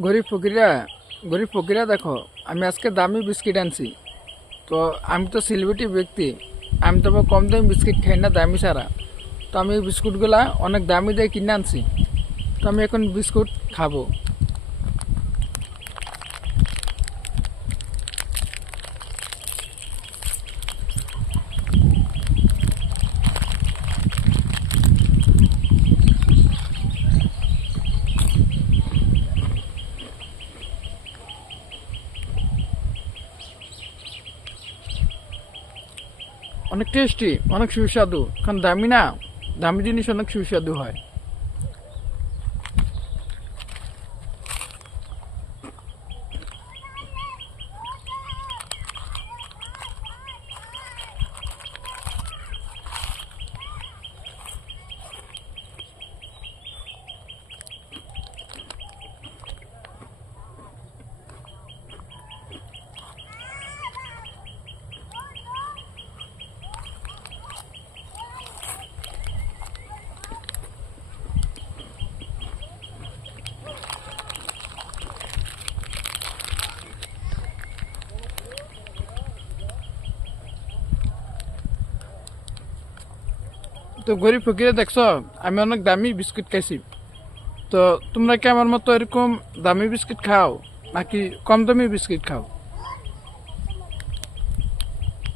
গরিব ফকিরা দেখো, আমি আজকে দামি বিস্কিট আনছি। তো আমি তো সেলিব্রিটি ব্যক্তি, আমি তো আবার কম দামি বিস্কিট খাই না দামি ছাড়া। তো আমি এই বিস্কুটগুলা অনেক দামি দিয়ে কিনে আনছি। তো আমি এখন বিস্কুট খাবো। অনেক টেস্টি, অনেক সুস্বাদু, কারণ দামি না, দামি জিনিস অনেক সুস্বাদু হয়। তো গরিব ফকিরে দেখছো, আমি অনেক দামি বিস্কুট খাইছি। তো তোমরা কি আমার মতো এরকম দামি বিস্কিট খাও, নাকি কম দামি বিস্কিট খাও?